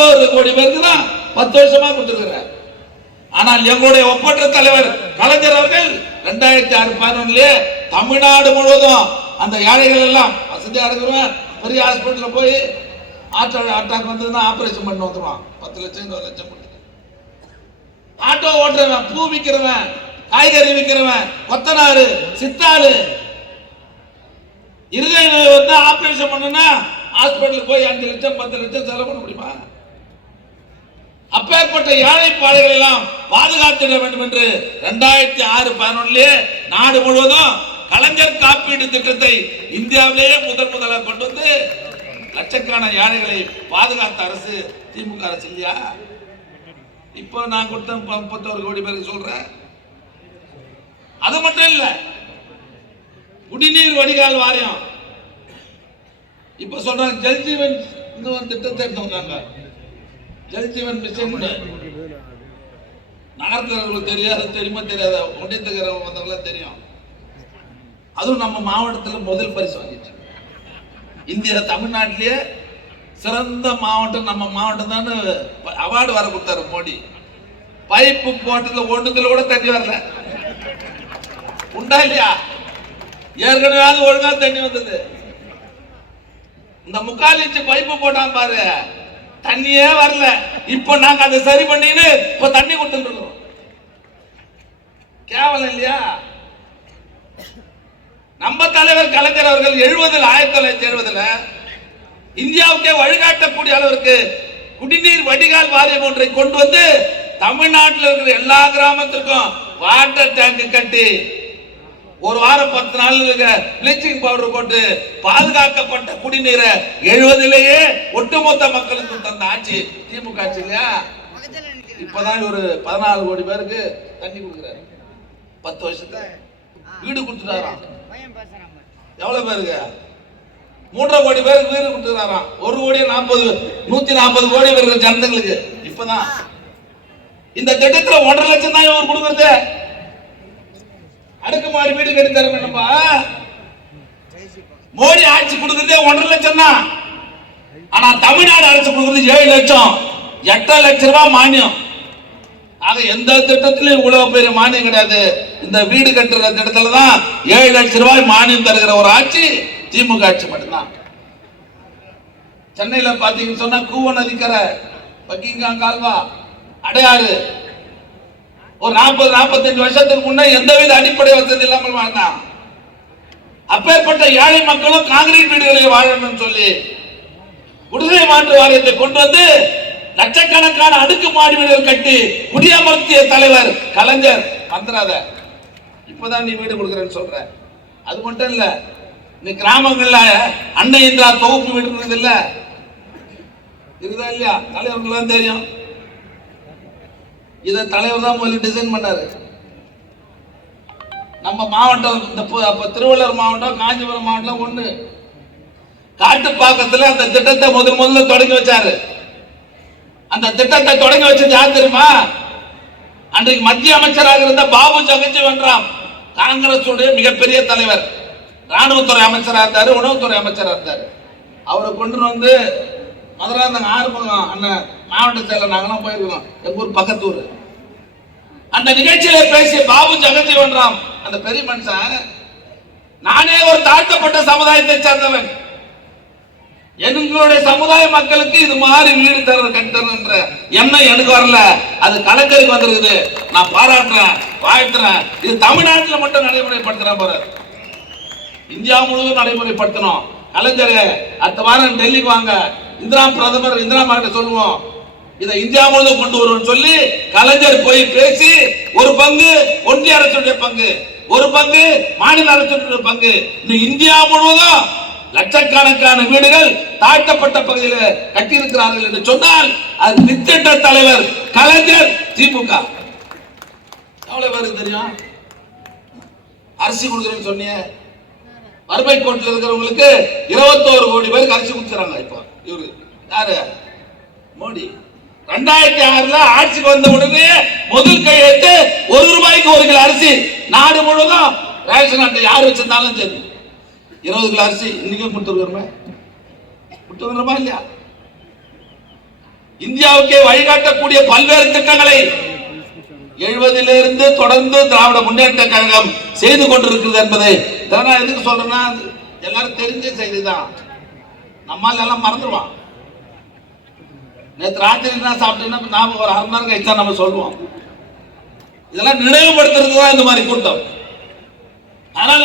இருபத்தோரு கோடி பேருக்கு தான் பத்து வருஷமா கொடுத்துருக்கிறார். ஆனால் எங்களுடைய ஒப்பற்ற தலைவர் கலைஞர் அவர்கள் ரெண்டாயிரத்தி ஆறு பதினொன்னுலயே தமிழ்நாடு முழுவதும் அந்த ஏழைகள் எல்லாம் வசதியா இருக்கிறவன் பெரிய ஹாஸ்பிட்டலில் போய் ஆட்டோ அட்டாக் வந்ததுன்னா ஆபரேஷன் பண்ண வந்துருவான். பத்து லட்சம் இருபது லட்சம் கொடுத்து. ஆட்டோ ஓட்டுறவன் பூ விற்கிறவன் காய்கறி விற்கிறவன் கொத்தனாரு சித்தாளு. இருதய நோய் வந்து ஆபரேஷன் பண்ணுன்னா ஹாஸ்பிட்டலுக்கு போய் அஞ்சு லட்சம் பத்து லட்சம் செலவு பண்ண முடியுமா? அப்பேற்பட்ட ஏழை பாதைகள் எல்லாம் பாதுகாத்திட வேண்டும் என்று இரண்டாயிரத்தி ஆறு பதினொன்னுலயே நாடு முழுவதும் கலைஞர் காப்பீடு திட்டத்தை இந்தியாவிலேயே முதல் முதலாக கொண்டு வந்து லட்சக்கான ஏழைகளை பாதுகாத்த அரசு திமுக அரசு இல்லையா? இப்போ நான் கொடுத்த முப்பத்தோரு கோடி பேருக்கு சொல்றேன். அது மட்டும் இல்ல குடிநீர் வடிகால் வாரியம். இப்ப சொல்றாங்க ஜல்ஜீவன் இந்த திட்டத்தை எடுத்து வந்தாங்க ஜல் ஜீவன் தெரியாது தெரியுமா தெரியாத? ஒன்றியத்துக்கிறவங்க வந்தவங்களாம் தெரியும். அதுவும் நம்ம மாவட்டத்தில் முதல் பரிசு வாங்கிச்சு இந்தியா தமிழ்நாட்டிலேயே சிறந்த மாவட்டம் நம்ம மாவட்டம் தான். அவார்டு வர கொடுத்தாரு மோடி. பைப்பு போட்டதுல ஒண்ணுத்துல கூட தண்ணி வரல. உண்டா இல்லையா? ஏற்கனவே ஒழுங்கா தண்ணி வந்தது. இந்த முக்கால் இன்ச்சு பைப்பு போட்டான் பாரு. தண்ணியே வரல. இப்போ நாங்க அதை சரி பண்ணின்னு இப்போ தண்ணி கொடுத்துட்டு இருக்கோம் கேவலம் இல்லையா? நம்ம தலைவர் கலைஞர் அவர்கள் எழுபதில் ஆயிரத்தி தொள்ளாயிரத்தி எழுபதுல இந்தியாவுக்கே வழிகாட்டக்கூடிய அளவிற்கு குடிநீர் வடிகால் வாரியம் ஒன்றை கொண்டு வந்து தமிழ்நாட்டில் இருக்கிற எல்லா கிராமத்திற்கும் வாட்டர் டேங்க் கட்டி ஒரு வாரம் பத்து நாள் பிளீச்சிங் பவுடர் போட்டு பாதுகாக்கப்பட்ட குடிநீரை எழுபதுலேயே ஒட்டுமொத்த மக்களுக்கு தந்த ஆட்சி. திமுக ஆட்சி இல்லையா? இப்பதான் ஒரு பதினாலு கோடி பேருக்கு தண்ணி கொடுக்குறாரு. பத்து வருஷத்துல. வீடு கொடுத்துட்டாராம். எவ்வளவு பேருக்கு? மூன்றரை கோடி பேருக்கு வீடு கொடுத்துறாராம் ஒரு கோடி நாற்பது நூத்தி நாற்பது கோடி இருக்கிற ஜனங்களுக்கு. இப்பதான். இந்த திட்டத்துல ஒன்றரை லட்சம் தான் இவர் கொடுக்குறது. அடுக்குமாடி வீடு கட்டி தர வேண்டும்பா மோடி ஆட்சி கொடுக்கறதே ஒன்றரை லட்சம் தான். ஆனா தமிழ்நாடு அரசு கொடுக்கறது ஏழு லட்சம். எட்டரை லட்சம் ரூபாய் மானியம். ஆக எந்த திட்டத்திலும் இவ்வளவு பெரிய மானியம் கிடையாது. இந்த வீடு கட்டுற திட்டத்துல தான் ஏழு லட்சம் ரூபாய் மானியம் தருகிற ஒரு ஆட்சி திமுக ஆட்சி மட்டும்தான். சென்னையில பாத்தீங்கன்னு சொன்னா கூவ நதிக்கரை பக்கிங்காங் கால்வா அடையாறு ஒரு நாற்பது நாற்பத்தஞ்சு வருஷத்துக்கு முன்னே எந்தவித அடிப்படை வசதி இல்லாமல் வாழ்ந்தான். அப்பேற்பட்ட ஏழை மக்களும் காங்கிரீட் வீடுகளில் வாழணும்னு சொல்லி குடிசை மாற்று வாரியத்தை கொண்டு வந்து லட்சக்கணக்கான அடுக்கு மாடி வீடுகள் கட்டி குடியமர்த்திய தலைவர் கலைஞர் மந்திராத. இப்பதான் நீ வீடு கொடுக்குறேன்னு சொல்ற. அது மட்டும் இல்ல இந்த கிராமங்கள்ல அன்னை இந்திரா தொகுப்பு வீடு இருக்குது இல்ல. இருக்குதா இல்லையா? தலைவர்களுக்கு தெரியும். இத தலைவர் தான் முதல்ல டிசைன் பண்ணாரு. நம்ம மாவட்டம் இந்த அப்போ அப்ப திருவள்ளூர் மாவட்டம் காஞ்சிபுரம் மாவட்டம் ஒண்ணு. காட்டுப்பாக்கத்துல அந்த திட்டத்தை முதல் முதல்ல தொடங்கி வச்சாரு. அந்த திட்டத்தை தொடங்கி வச்சது யார் தெரியுமா? அன்றைக்கு மத்திய அமைச்சராக இருந்த பாபு ஜெகஜீவன் ராம் காங்கிரஸ் மிகப்பெரிய தலைவர். ராணுவத்துறை அமைச்சராக இருந்தார் உணவுத்துறை அமைச்சராக இருந்தார். அவரை கொண்டு வந்து மதுராந்தகம் ஆறுமுகம் அண்ணன் மாவட்ட செயலர் நாங்களாம் போயிருக்கோம் எங்க ஊர் பக்கத்து ஊர். அந்த நிகழ்ச்சியில பேசிய பாபு ஜெகஜீவன் ராம் அந்த பெரிய மனுஷன் நானே ஒரு தாழ்த்தப்பட்ட சமுதாயத்தை சேர்ந்தவன். எங்களுடைய சமுதாய மக்களுக்கு இது மாதிரி வீடு தர கட்டுறன்ற எண்ணம் எனக்கு வரல. அது கலைஞருக்கு வந்திருக்குது. நான் பாராட்டுறேன் வாழ்த்துறேன். இது தமிழ்நாட்டில் மட்டும் நடைமுறைப்படுத்துறேன் பாரு. இந்தியா முழுவதும் நடைமுறைப்படுத்தணும். கலைஞரே அடுத்த வாரம் டெல்லிக்கு வாங்க. இந்திரா பிரதமர் இந்திரா மார்கிட்ட சொல்லுவோம். இதை இந்தியா முழுவதும் கொண்டு வருவோம் சொல்லி கலைஞர் போய் பேசி ஒரு பங்கு ஒன்றிய அரசுடைய பங்கு ஒரு பங்கு மாநில அரசுடைய பங்கு. இந்த இந்தியா முழுவதும் லட்சக்கணக்கான வீடுகள் தாழ்த்தப்பட்ட பகுதியில் கட்டியிருக்கிறார்கள் என்று சொன்னால் அது நித்திட்ட தலைவர் கலைஞர் திமுக. எவ்வளவு பேருக்கு தெரியும்? அரிசி கொடுக்குறேன்னு சொன்னீங்க வறுமை கோட்டில் இருக்கிறவங்களுக்கு இருபத்தோரு கோடி பேருக்கு அரிசி கொடுத்துறாங்க இப்போ. இவரு. யாரு? மோடி. ரெண்டாயிரத்தி ஆறுல ஆட்சிக்கு வந்த உடனே முதல் கையெழுத்து ஒரு ரூபாய்க்கு ஒரு கிலோ அரிசி. நாடு முழுவதும் ரேஷன் அட்டை யார் வச்சிருந்தாலும் சரி. இருபது கிலோ அரிசி இன்னைக்கும் கொடுத்துருக்குறோமே. கொடுத்துருக்குறோமா இல்லையா? இந்தியாவுக்கே வழிகாட்டக்கூடிய பல்வேறு திட்டங்களை எழுபதிலிருந்து தொடர்ந்து திராவிட முன்னேற்ற கழகம் செய்து கொண்டிருக்கிறது என்பதை. இதை நான் எதுக்கு சொல்றேன்னா அது எல்லாரும் தெரிஞ்ச செய்திதான். நம்மால் எல்லாம் மறந்துடுவான். நேற்று ராத்திரி என்ன சாப்பிட்டீங்கன்னா நாம ஒரு அரை மணி நேரம் கழிச்சா நம்ம சொல்லுவோம். இதெல்லாம் நினைவுபடுத்துறது தான் இந்த மாதிரி கூட்டம். அதனால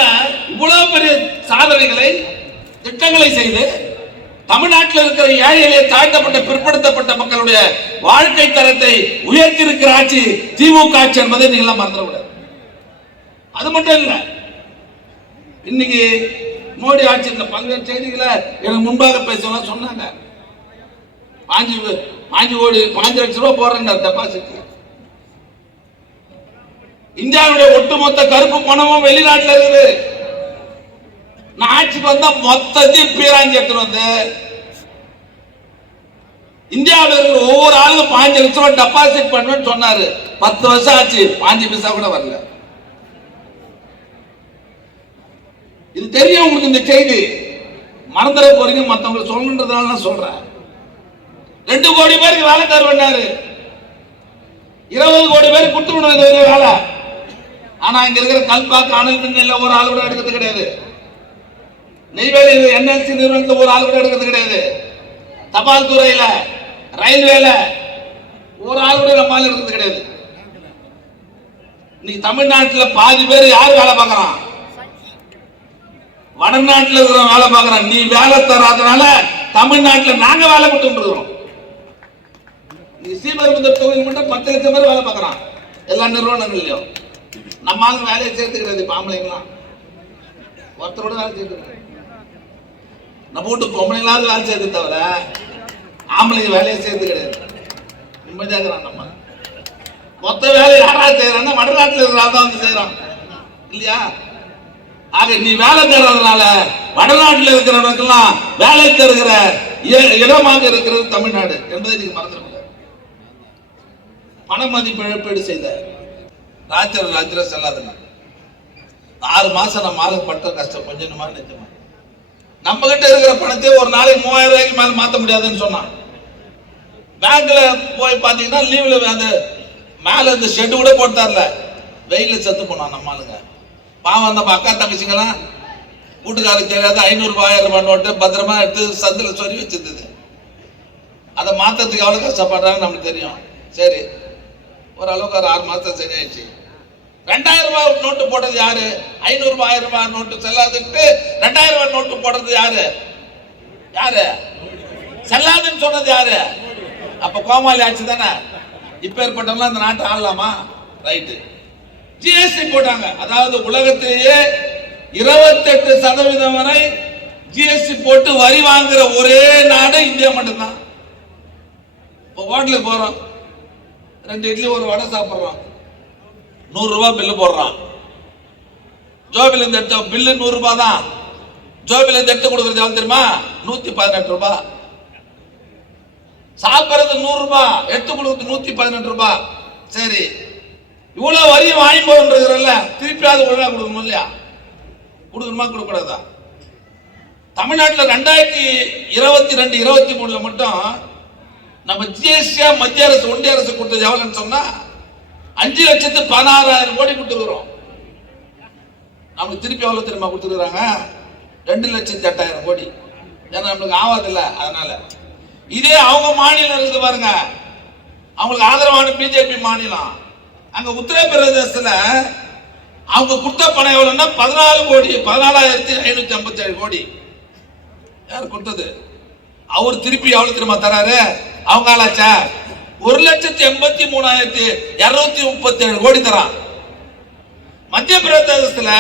இவ்வளவு பெரிய சாதனைகளை திட்டங்களை செய்து தமிழ்நாட்டில் இருக்கிற ஏழையிலே தாழ்த்தப்பட்ட பிற்படுத்தப்பட்ட மக்களுடைய வாழ்க்கை தரத்தை உயர்த்தி இருக்கிற ஆட்சி திமுக ஆட்சி என்பதை நீங்களாம் மறந்துடக்கூடாது. அது மட்டும் இல்லை இன்னைக்கு மோடி ஆட்சி இந்த பல்வேறு செய்திகளை எனக்கு முன்பாக பேசலாம் சொன்னாங்க. பாஞ்சு பாஞ்சு கோடி பாஞ்சு லட்சம் ரூபாய் போடுறேன் டெபாசிட் இந்தியாவுடைய ஒட்டுமொத்த கருப்பு பணமும் வெளிநாட்டுல இருக்குது. நான் ஆட்சிக்கு வந்தா மொத்தத்தையும் பீராஞ்சி எடுத்துட்டு வந்து இந்தியாவில் இருக்கிற ஒவ்வொரு ஆளுக்கும் பாஞ்சு லட்சம் ரூபாய் டெபாசிட் பண்ணுவேன்னு சொன்னாரு. பத்து வருஷம் ஆச்சு. பாஞ்சு பைசா கூட வரல. இது தெரியும் உங்களுக்கு இந்த செய்தி. மறந்துட போறீங்க. மத்தவங்களுக்கு சொல்லணுன்றதுனால நான் சொல்றேன். ரெண்டு கோடி பேருக்கு வேலை தருவன்னாரு இருபது கோடி பேர் கொடுத்துடணும் இந்த வேலை. ஆனா இங்க இருக்கிற கல்பாக்கு அனல் இல்லை ஒரு ஆள் கூட எடுக்கிறது கிடையாது. நெய்வேலி என்எல்சி நிறுவனத்தில் ஒரு ஆள் கூட எடுக்கிறது கிடையாது. தபால் துறையில ரயில்வேல ஒரு ஆள் கூட நம்ம ஆள் எடுக்கிறது கிடையாது. இன்னைக்கு தமிழ்நாட்டில் பாதி பேர் யார் வேலை பார்க்கறான்? வடநாட்டில் இருக்கிற வேலை பார்க்கறான். நீ வேலை தராதனால தமிழ்நாட்டில் நாங்க வேலை கொடுத்து இருக்கிறோம். நீ சீமரபுத்தர் தொகுதியில் மட்டும் பத்து லட்சம் பேர் வேலை பார்க்கறான். எல்லா நிறுவனங்கள்லையும் நம்ம ஆளுங்க வேலையை சேர்த்துக்கிறது இப்ப ஒருத்தரோட வேலை சேர்த்துக்கிறது. நம்ம வீட்டு பொம்பளைங்களாவது வேலை சேர்த்து தவிர ஆம்பளைங்க வேலையை சேர்த்து கிடையாது. நிம்மதியாக நம்ம. மொத்த வேலை யாராவது செய்யறான்னா வடநாட்டில் இருக்கிறா தான் வந்து செய்யறான். இல்லையா? ஆக நீ வேலை தேடுறதுனால வடநாட்டில் இருக்கிறவனுக்கெல்லாம் வேலை தருகிற இடமாக இருக்கிறது தமிழ்நாடு என்பதை நீங்க மறந்துடும் பண மதிப்பு இழப்பீடு செய்த ராத்திர ராத்திர செல்லாதுங்க ஆறு மாசம் நம்ம ஆளு பட்ட கஷ்டம். கொஞ்சமா நிஜமா நம்ம கிட்ட இருக்கிற பணத்தை ஒரு நாளைக்கு மூவாயிரம் ரூபாய்க்கு மேல மாத்த முடியாதுன்னு சொன்னான். பேங்க்ல போய் பாத்தீங்கன்னா லீவ்ல அந்த மேல இந்த ஷெட்டு கூட போட்டு தரல. வெயில செத்து போனான் நம்ம ஆளுங்க. பாவம் நம்ம அக்கா தங்கச்சிங்கெல்லாம் வீட்டுக்காரருக்கு தெரியாத ஐநூறு ரூபாய் ஆயிரம் ரூபாய் நோட்டு பத்திரமா எடுத்து சந்தில சொறி வச்சிருந்தது. அதை மாத்தறதுக்கு எவ்வளவு கஷ்டப்படுறாங்க நமக்கு தெரியும். சரி ஓரளவுக்கு ஒரு ஆறு மாதம் சரியாயிடுச்சு. ரெண்டாயிரம் ரூபாய் நோட்டு போட்டது யாரு? ஐநூறு ரூபாய் ஆயிரம் ரூபாய் நோட்டு செல்லாதுன்ட்டு ரெண்டாயிரம் ரூபாய் நோட்டு போடுறது யாரு? யாரு? செல்லாதுன்னு சொன்னது யாரு? அப்ப கோமாளி ஆட்சி தானே? இப்ப ஏற்பட்டவங்களாம் அந்த நாட்டை ஆளலாமா ரைட்டு ஜிஎஸ்டி போட்டாங்க. அதாவது உலகத்திலேயே இருபத்தெட்டு சதவீதம் வரை ஜிஎஸ்டி போட்டு வரி வாங்குற ஒரே நாடு இந்தியா மட்டும்தான். இப்போ ஹோட்டலுக்கு போறோம். ரெண்டு இட்லி ஒரு வடை சாப்பிட்றான். நூறு ரூபா பில்லு போடுறான். ஜோபில இருந்து எடுத்த பில்லு நூறு ரூபா தான் ஜோபில இந்த எடுத்து கொடுக்கறது எவ்வளவு தெரியுமா? நூத்தி பதினெட்டு ரூபாய் சாப்பிடுறது நூறு ரூபாய் எடுத்து கொடுக்கறது நூத்தி பதினெட்டு ரூபாய் சரி. இவ்வளவு வரி வாங்கி போன்றதுல திருப்பியாவது ஒழுங்காக கொடுக்கணும் இல்லையா? கொடுக்கணுமா கொடுக்கக்கூடாதா? தமிழ்நாட்டில் ரெண்டாயிரத்தி இருபத்தி ரெண்டு இருபத்தி மூணுல மட்டும் நம்ம ஜிஎஸ்டியா மத்திய அரசு ஒன்றிய அரசு கொடுத்தது எவ்வளவுன்னு சொன்னா அஞ்சு லட்சத்து பதினாறாயிரம் கோடி கொடுத்துருக்குறோம். நமக்கு திருப்பி எவ்வளவு தெரியுமா கொடுத்துருக்காங்க ரெண்டு லட்சத்தி எட்டாயிரம் கோடி. ஏன்னா நம்மளுக்கு ஆகாது அதனால. இதே அவங்க மாநிலம் இருக்குது பாருங்க. அவங்களுக்கு ஆதரவான பிஜேபி மாநிலம். அங்க உத்தரப்பிரதேசத்துல அவங்க கொடுத்த பணம் எவ்வளவுன்னா பதினாலு கோடி பதினாலாயிரத்தி ஐநூத்தி ஐம்பத்தி ஏழு கோடி. யார் கொடுத்தது? அவர் திருப்பி எவ்வளவு தெரியுமா தராரு? அவங்க ஆளாச்சா ஒரு லட்சத்தி எண்பத்தி மூணாயிரத்தி இருநூத்தி முப்பத்தி ஏழு கோடி தரான். மத்திய பிரதேசத்துல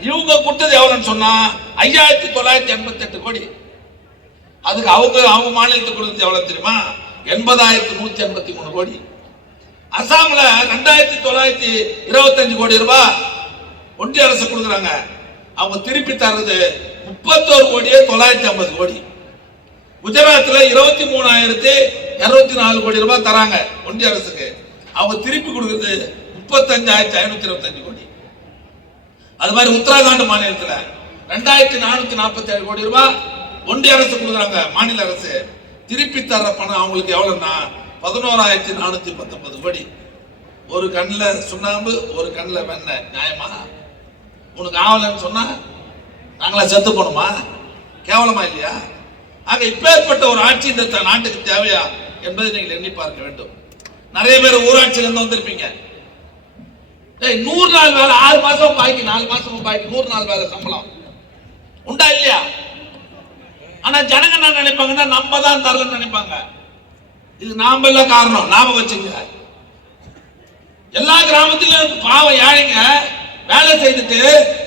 இவங்க கொடுத்தது எவ்வளவுன்னு சொன்னா ஐயாயிரத்தி தொள்ளாயிரத்தி எண்பத்தி எட்டு கோடி. அதுக்கு அவங்க அவங்க மாநிலத்துக்கு கொடுத்தது எவ்வளவு தெரியுமா? எண்பதாயிரத்தி நூத்தி எண்பத்தி மூணு கோடி. அசாம்ல ரெண்டாயிரத்தி தொள்ளாயிரத்தி இருபத்தஞ்சு கோடி ரூபாய் ஒன்றிய அரசு கொடுக்குறாங்க. அவங்க திருப்பி தர்றது முப்பத்தோரு கோடியே தொள்ளாயிரத்தி ஐம்பது கோடி. குஜராத்தில் இருபத்தி மூணாயிரத்தி இருபத்தி நாலு கோடி ரூபாய் தராங்க ஒன்றிய அரசுக்கு. அவங்க திருப்பி கொடுக்குறது முப்பத்தஞ்சாயிரத்தி ஐநூத்தி இருபத்தஞ்சு கோடி. அது மாதிரி உத்தராகண்ட் மாநிலத்தில் ரெண்டாயிரத்தி நானூத்தி நாற்பத்தி ஏழு கோடி ரூபாய் ஒன்றிய அரசு கொடுக்குறாங்க மாநில அரசு. திருப்பி தர்ற பணம் அவங்களுக்கு எவ்வளோன்னா பதினோராயிரத்தி நானூற்றி பத்தொன்பது கோடி. ஒரு கண்ணில் சுண்ணாம்பு ஒரு கண்ணில் வெண்ணெய் நியாயமா? உனக்கு ஆகலைன்னு சொன்னால் நாங்களாம் செத்து போகணுமா கேவலமா இல்லையா? ஆக இப்பேற்பட்ட ஒரு ஆட்சி இந்த நாட்டுக்கு தேவையா என்பதை நீங்கள் எண்ணி பார்க்க வேண்டும். நிறைய பேர் ஊராட்சியில இருந்து வந்திருப்பீங்க நூறு நாள் வேலை ஆறு மாசம் பாக்கி நாலு மாசம் பாக்கி நூறு நாள் வேலை சம்பளம். உண்டா இல்லையா? ஆனா ஜனங்க என்ன நினைப்பாங்கன்னா நம்ம தான் தரலன்னு நினைப்பாங்க. இது நாம இல்ல காரணம் நாம வச்சுங்க. எல்லா கிராமத்திலும் பாவம் ஏழைங்க வேலை செய்துட்டு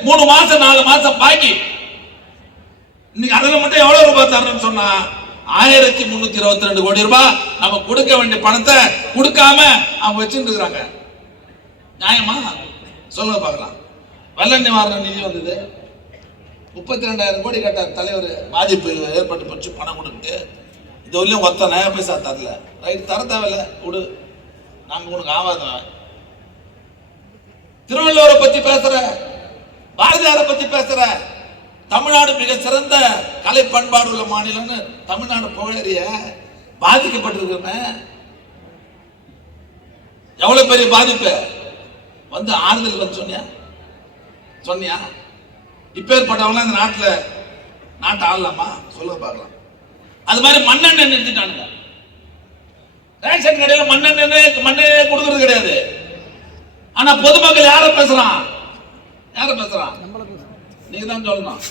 மூணு மாசம் நாலு மாசம் பாக்கி இன்னைக்கு அதுல மட்டும் எவ்வளவு ரூபாய் தரணும்னு சொன்னா ஆயிரத்தி முன்னூத்தி இருபத்தி ரெண்டு கோடி ரூபாய் நம்ம கொடுக்க வேண்டிய பணத்தை கொடுக்காம அவங்க வச்சுட்டு இருக்காங்க நியாயமா? சொல்லுங்க பார்க்கலாம். வெள்ள நிவாரண நிதி வந்தது. முப்பத்தி ரெண்டாயிரம் கோடி கேட்டார் தலைவர் பாதிப்பு ஏற்பட்டு போச்சு பணம் கொடுத்து. இது வரையும் ஒத்த நய பைசா தரல. ரைட் தர தேவையில்ல. விடு. நாங்கள் உனக்கு ஆவாதம். திருவள்ளுவரை பத்தி பேசுற பாரதியாரை பத்தி பேசுற தமிழ்நாடு மிக சிறந்த கலை பண்பாடு உள்ள மாநிலம்னு தமிழ்நாடு புகழறிய பாதிக்கப்பட்டிருக்கேன் எவ்வளவு பெரிய பாதிப்பு? வந்து ஆறுதல் வந்து சொன்னியா? சொன்னியா? இப்பேற்பட்டவங்க இந்த நாட்டில் நாட்டை ஆளலாமா? சொல்ல பார்க்கலாம். அது மாதிரி மண்ணெண்ணெய் நிறுத்திட்டானுங்க. ரேஷன் கடையில் மண்ணெண்ணெய் மண்ணெண்ணெய் கொடுக்கறது கிடையாது. ஆனா பொதுமக்கள் யார பேசுறான்? யார பேசுறான்? நீங்க தான் சொல்லணும்.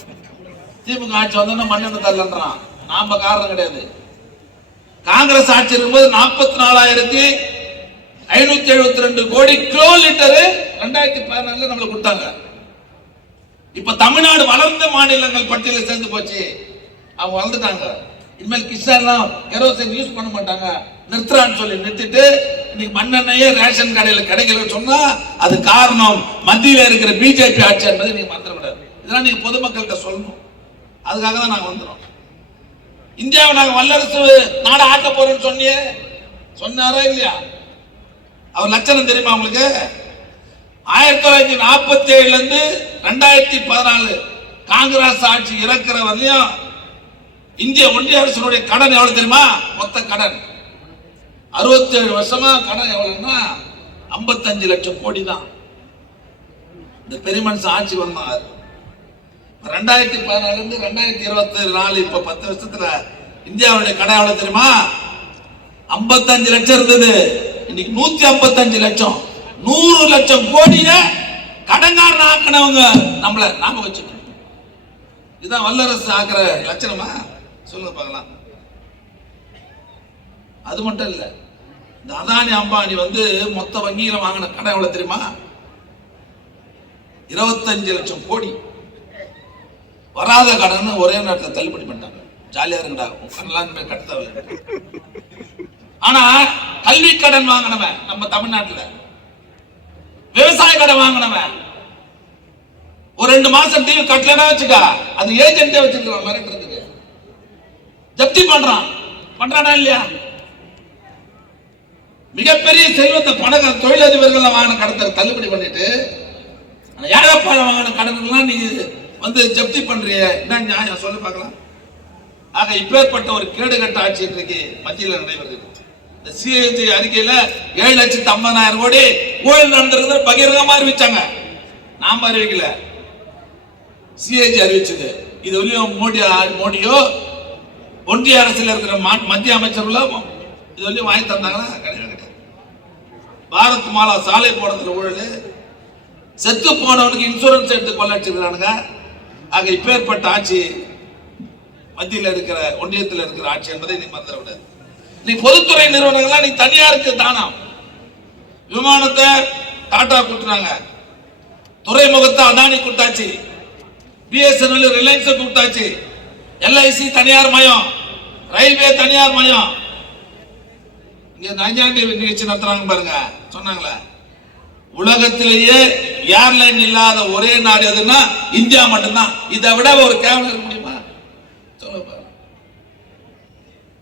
திமுக ஆட்சி வந்தோன்னா மண்ணெண்ணெய் தரலன்றான் நாம காரணம் கிடையாது. காங்கிரஸ் ஆட்சி இருக்கும்போது நாற்பத்தி நாலாயிரத்தி ஐநூத்தி எழுபத்தி ரெண்டு கோடி கிலோ லிட்டரு ரெண்டாயிரத்தி பதினாலுல நம்மளுக்கு கொடுத்தாங்க. இப்ப தமிழ்நாடு வளர்ந்த மாநிலங்கள் பட்டியலில் சேர்ந்து போச்சு. அவங்க வளர்ந்துட்டாங்க. இனிமேல் கிஷான்லாம் கெரோசின் யூஸ் பண்ண மாட்டாங்க. நிறுத்துறான்னு சொல்லி நிறுத்திட்டு இன்னைக்கு மண்ணெண்ணையே ரேஷன் கடையில் கிடைக்கலன்னு சொன்னா அது காரணம். மத்தியில் இருக்கிற பிஜேபி ஆட்சி என்பதை நீங்க மறந்துடக்கூடாது இதெல்லாம் நீங்க பொதுமக்கள்கிட்ட சொல்லணும். அதுக்காக தான் நாங்கள் வந்துடும் இந்தியாவை நாங்கள் வல்லரசு நாடு ஆக்க போறோம்னு சொன்னியே. சொன்னாரா இல்லையா? அவர் லட்சணம் தெரியுமா உங்களுக்கு? ஆயிரத்தி தொள்ளாயிரத்தி நாற்பத்தி ஏழுல இருந்து ரெண்டாயிரத்தி பதினாலு காங்கிரஸ் ஆட்சி இறக்குற வரையும் இந்திய ஒன்றிய அரசினுடைய கடன் எவ்வளவு தெரியுமா? மொத்த கடன். அறுபத்தி ஏழு வருஷமா கடன் எவ்வளவுன்னா ஐம்பத்தஞ்சு லட்சம் கோடி தான். இந்த பெரிய மனுஷன் ஆட்சி வந்தார் ரெண்டாயிரத்தி பதினாலுல இருந்து ரெண்டாயிரத்தி இருபத்தி நாலு இப்ப பத்து வருஷத்துல இந்தியாவுடைய கடை எவ்வளவு தெரியுமா? ஐம்பத்தஞ்சு லட்சம் இருந்தது. இன்னைக்கு நூத்தி ஐம்பத்தஞ்சு லட்சம். நூறு லட்சம் கோடிய கடன்காரன் ஆக்கினவங்க நம்மள நாம வச்சுக்கணும் இதுதான் வல்லரசு ஆக்குற லட்சணமா? சொல்லுங்க பார்க்கலாம். அது மட்டும் இல்ல இந்த அதானி அம்பானி வந்து மொத்த வங்கியில வாங்கின கடன் எவ்வளவு தெரியுமா? இருபத்தஞ்சு லட்சம் கோடி. வராத கடன் ஒரே நேரத்தில் தள்ளுபடி பண்ணிட்டாங்க. ஜாலியா இருக்குடா உன் கண்ணெல்லாம் கட்ட தேவையில்லை ஆனா கல்வி கடன் வாங்கினவன் நம்ம தமிழ்நாட்டுல. விவசாய கடன் வாங்கினவன். ஒரு ரெண்டு மாசம் டிவி கட்டலன்னா வச்சுக்கா அது ஏஜென்ட்டே வச்சிருக்கான் மிரட்டுறதுக்கு. ஜப்தி பண்றான். பண்றானா இல்லையா? மிகப்பெரிய செல்வத்தை பணக்க தொழிலதிபர்கள் வாங்கின கடத்தை தள்ளுபடி பண்ணிட்டு ஆனா வாங்கின கடனுக்கெல்லாம் நீங்க வந்து ஜப்தி பண்றிய என்ன நியாயம்? சொல்லி பார்க்கலாம். ஆக இப்பேற்பட்ட ஒரு கேடுகட்ட ஆட்சி இன்றைக்கு மத்தியில் நடைபெறுகிறது இந்த சிஎஜி அறிக்கையில ஏழு லட்சத்தி ஐம்பதாயிரம் கோடி ஊழல் நடந்திருக்கிறது பகிரங்கமா அறிவிச்சாங்க. நாம அறிவிக்கல. சிஏஜி அறிவிச்சது. இது வரையும் மோடி மோடியோ ஒன்றிய அரசில் இருக்கிற மா- மத்திய அமைச்சர்களோ இது வரையும் வாங்கி தந்தாங்களா? கிடையவே கிடையாது. பாரத் மாலா சாலை போடுறதுல ஊழல். செத்து போனவனுக்கு இன்சூரன்ஸ் எடுத்து கொள்ளடிச்சிருக்கிறானுங்க ஆக இப்பேற்பட்ட ஆட்சி மத்தியில் இருக்கிற ஒன்றியத்தில் இருக்கிற ஆட்சி என்பதை நீ மறந்துட விடாது நீ பொதுத்துறை நிறுவனங்கள்லாம் நீ தனியாருக்கு தானாம் விமானத்தை டாடா கொடுத்துனாங்க துறைமுகத்தை அதானி கொடுத்தாச்சு பிஎஸ்என்எல் ரிலையன்ஸ் கொடுத்தாச்சு எல்ஐசி தனியார் மயம். ரயில்வே தனியார் மயம். இங்க நஞ்சாண்டி நிகழ்ச்சி நடத்துறாங்க பாருங்க. சொன்னாங்களே. உலகத்திலேயே ஏர்லைன் இல்லாத ஒரே நாடு எதுன்னா இந்தியா மட்டும்தான். இதை விட ஒரு கேவலம் இருக்க முடியுமா சொல்ல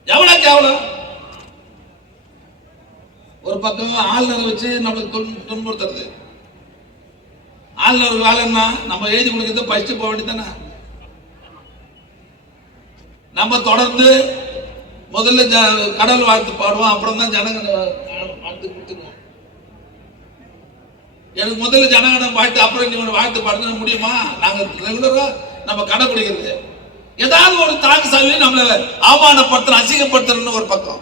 எவ்வளவு கேவலம் ஒரு பக்கம் ஆளுநர் வச்சு நம்மளுக்கு துன்புறுத்துறது. ஆளுநர் வேலைன்னா நம்ம எழுதி கொடுக்கறது படிச்சுட்டு போக வேண்டியதானே நம்ம தொடர்ந்து முதல்ல கடல் கடவுள் வாழ்த்து பாடுவோம் அப்புறம் தான் ஜனங்கள் வாழ்த்து கொடுத்து எனக்கு முதல்ல ஜனகணம் வாழ்த்து அப்புறம் நீ வாழ்த்து பாடுறது முடியுமா? நாங்க ரெகுலரா நம்ம கடைபிடிக்கிறது ஏதாவது ஒரு தாக்கு சொல்லி நம்மளை அவமானப்படுத்துற அசிங்கப்படுத்துறன்னு ஒரு பக்கம்.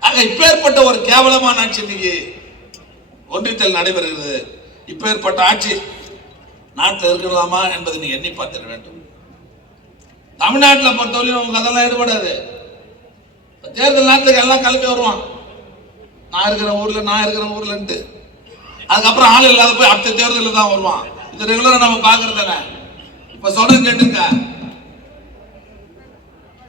ஆக இப்பேற்பட்ட ஒரு கேவலமான ஆட்சி இன்னைக்கு ஒன்றியத்தில் நடைபெறுகிறது. இப்பேற்பட்ட ஆட்சி நாட்டில் இருக்கலாமா என்பதை நீங்க எண்ணி பார்த்திட வேண்டும். தமிழ்நாட்டில் பொறுத்தவரையும் அவங்க அதெல்லாம் ஈடுபடாது. தேர்தல் நேரத்துக்கு எல்லாம் கிளம்பி வருவான். நான் இருக்கிற ஊர்ல நான் இருக்கிற ஊர்லன்ட்டு. அதுக்கப்புறம் ஆள் இல்லாத போய் அடுத்த தேர்தலில் தான் வருவான். இது ரெகுலரா நம்ம பாக்குறது தானே இப்ப சொன்ன கேட்டுங்க.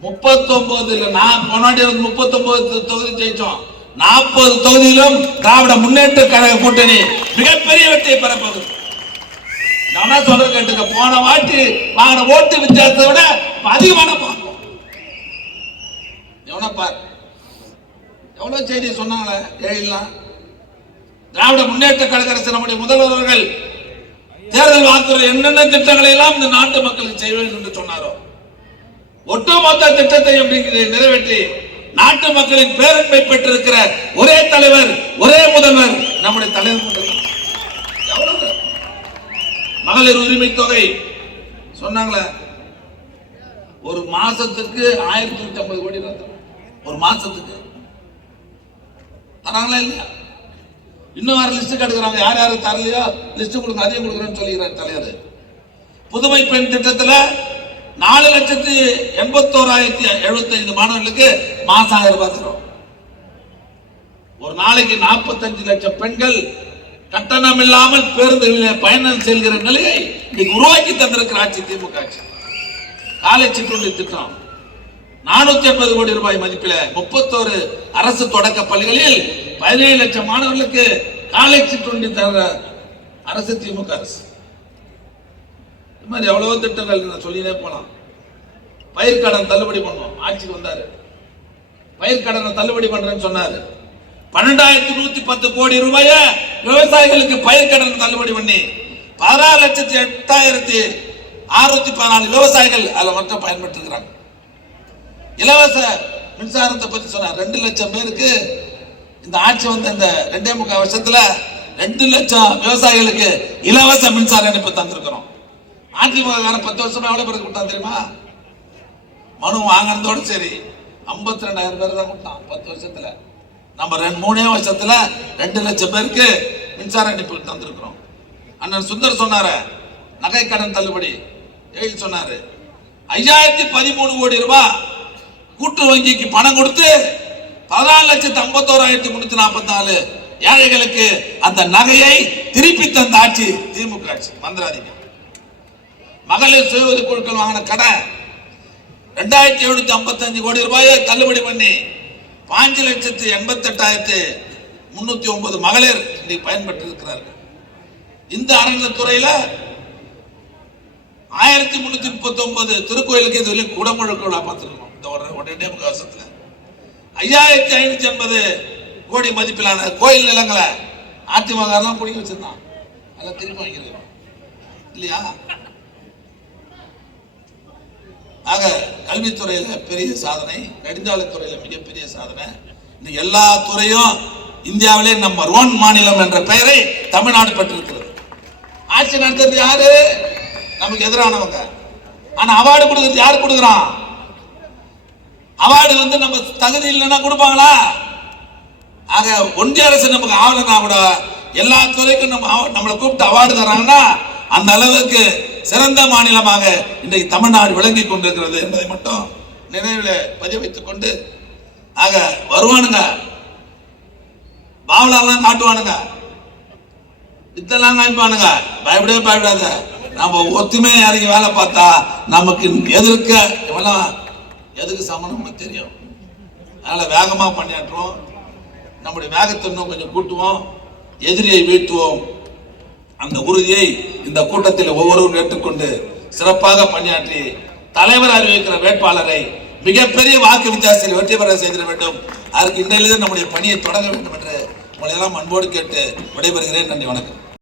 முப்பத்தொன்பது இல்ல நான் போனாடி வந்து முப்பத்தொன்பது தொகுதி ஜெயிச்சோம். நாற்பது தொகுதியிலும் திராவிட முன்னேற்ற கழக கூட்டணி மிகப்பெரிய வெற்றியை பெறப்போகுது நான் சொல்ற கேட்டுங்க? போன வாட்டி வாங்கின ஓட்டு வித்தியாசத்தை விட இப்ப அதிகமான பார்ப்போம். எவனா பாரு? எவ்வளவு செய்தி சொன்னாங்களே? எழுதலாம் திராவிட முன்னேற்ற கழக அரசு நம்முடைய முதல்வர்கள் தேர்தல் வாக்குறுதி என்னென்ன திட்டங்களை எல்லாம் இந்த நாட்டு மக்களுக்கு செய்வேன் என்று சொன்னாரோ? ஒட்டுமொத்த திட்டத்தை நீங்க நிறைவேற்றி நாட்டு மக்களின் பேரன்பை பெற்றிருக்கிற ஒரே தலைவர் ஒரே முதல்வர் நம்முடைய தலைவர் மகளிர் உரிமை தொகை சொன்னாங்களே. ஒரு மாசத்துக்கு ஆயிரத்தி நூத்தி ஐம்பது கோடி ஒரு மாசத்துக்கு. தராங்களா இல்லையா? இன்னும் வேற லிஸ்ட் கெடுக்கிறாங்க. யார் யாரும் தரலையோ லிஸ்ட் கொடுங்க அதையும் கொடுக்குறேன்னு சொல்லிக்கிறார் தலைவர். புதுமை பெண் திட்டத்தில் நாலு லட்சத்து எண்பத்தோராயிரத்தி எழுபத்தைந்து மாணவர்களுக்கு மாசம் ஆயிரம் ரூபாய் தரும் ஒரு நாளைக்கு நாற்பத்தஞ்சு லட்சம் பெண்கள் கட்டணம் இல்லாமல் பேருந்துகளில் பயணம் செல்கிற நிலையை இன்னைக்கு உருவாக்கி தந்திருக்கிற ஆட்சி திமுக ஆட்சி. காலை சிற்றுண்டி திட்டம். நானூத்தி ஐம்பது கோடி ரூபாய் மதிப்பில் முப்பத்தோரு அரசு தொடக்க பள்ளிகளில் பதினேழு லட்சம் மாணவர்களுக்கு காலேஜ் சிற்றுண்டி தர அரசு திமுக அரசு. இது மாதிரி எவ்வளவோ திட்டங்கள் நான் சொல்லினே போலாம். பயிர்க்கடன் தள்ளுபடி பண்ணோம் ஆட்சிக்கு வந்தாரு. பயிர்க்கடனை தள்ளுபடி பண்றேன்னு சொன்னாரு. பன்னெண்டாயிரத்தி நூத்தி பத்து கோடி ரூபாய விவசாயிகளுக்கு பயிர்க்கடன் தள்ளுபடி பண்ணி பதினாறு லட்சத்தி எட்டாயிரத்தி அறுநூத்தி பதினாலு விவசாயிகள் அதில் மட்டும் பயன்பட்டு இருக்கிறாங்க இலவச மின்சாரத்தை பற்றி சொன்னார். ரெண்டு லட்சம் பேருக்கு இந்த ஆட்சி வந்த இந்த ரெண்டே முக்கால் வருஷத்துல ரெண்டு லட்சம் விவசாயிகளுக்கு இலவச மின்சார இணைப்பு தந்திருக்கிறோம். அதிமுக காரன் பத்து வருஷமா எவ்வளவு பேருக்கு கொடுத்தான் தெரியுமா? மனு வாங்கினதோடு சரி. ஐம்பத்தி ரெண்டாயிரம் பேர் தான் கொடுத்தான் பத்து வருஷத்துல. நம்ம ரெண்டு மூணே வருஷத்துல ரெண்டு லட்சம் பேருக்கு மின்சார இணைப்பு தந்திருக்கிறோம். அண்ணன் சுந்தர் சொன்னாரு நகை கடன் தள்ளுபடி. எழுதி சொன்னாரு ஐயாயிரத்தி பதிமூணு கோடி ரூபாய் கூட்டு வங்கிக்கு பணம் கொடுத்து பதினாலு லட்சத்து ஐம்பத்தோராயிரத்தி முன்னூத்தி நாற்பத்தி நாலு ஏழைகளுக்கு அந்த நகையை திருப்பி தந்த ஆட்சி திமுக ஆட்சி மந்திராதிங்க மகளிர் சுய உதவி குழுக்கள் வாங்கின கடன் ரெண்டாயிரத்தி எழுநூத்தி ஐம்பத்தஞ்சு கோடி ரூபாயை தள்ளுபடி பண்ணி பாஞ்சு லட்சத்து எண்பத்தெட்டாயிரத்து முன்னூத்தி ஒன்பது மகளிர் இன்னைக்கு பயன்பட்டு இருக்கிறார்கள் இந்த அறநிலைத்துறையில ஆயிரத்தி முன்னூத்தி முப்பத்தி ஒன்பது திருக்கோயிலுக்கு இதுவரையும் குடமுழுக்க விழா பார்த்துருக்கோம். உடனே முகவசத்துல. ஐயாயிரத்தி ஐநூற்றி எண்பது கோடி மதிப்பிலான கோயில் நிலங்களை அதிமுக தான் பிடிக்க வச்சிருந்தான். அதெல்லாம் திருப்பி வாங்கியிருக்கிறோம் இல்லையா? ஆக கல்வித்துறையில் பெரிய சாதனை நெடுஞ்சாலைத்துறையில் மிகப்பெரிய சாதனை. இந்த எல்லா துறையும் இந்தியாவிலே நம்பர் ஒன் மாநிலம் என்ற பெயரை தமிழ்நாடு பெற்றிருக்கிறது. ஆட்சி நடத்துறது யாரு? நமக்கு எதிரானவங்க. ஆனா அவார்டு கொடுக்கறது யார் கொடுக்குறான்? அவார்டு வந்து நம்ம தகுதி இல்லைன்னா கொடுப்பாங்களா? ஆக ஒன்றிய அரசு நமக்கு ஆவலனா கூட எல்லா துறைக்கும் நம்ம நம்மளை கூப்பிட்டு அவார்டு தராங்கன்னா அந்த அளவுக்கு சிறந்த மாநிலமாக இன்றைக்கு தமிழ்நாடு விளங்கி கொண்டிருக்கிறது என்பதை மட்டும் நினைவில் பதிவு வைத்துக் கொண்டு ஆக வருவானுங்க. பாவலாலாம் காட்டுவானுங்க. இதெல்லாம் காமிப்பானுங்க. பயப்படவே பயப்படாத. நம்ம ஒத்துமையாக இறங்கி வேலை பார்த்தா நமக்கு எதிர்க்க இவெல்லாம் எதுக்கு சமணம்னு தெரியும்? அதனால வேகமா பணியாற்றுவோம். நம்முடைய வேகத்தை இன்னும் கொஞ்சம் கூட்டுவோம். எதிரியை வீழ்த்துவோம். அந்த உறுதியை இந்த கூட்டத்தில் ஒவ்வொருவரும் ஏற்றுக்கொண்டு சிறப்பாக பணியாற்றி தலைவர் அறிவிக்கிற வேட்பாளரை மிகப்பெரிய வாக்கு வித்தியாசத்தில் வெற்றி பெற செய்திட வேண்டும். அதற்கு இன்றையிலிருந்து நம்முடைய பணியை தொடங்க வேண்டும் என்று உங்களை எல்லாம் அன்போடு கேட்டு விடைபெறுகிறேன். நன்றி வணக்கம்.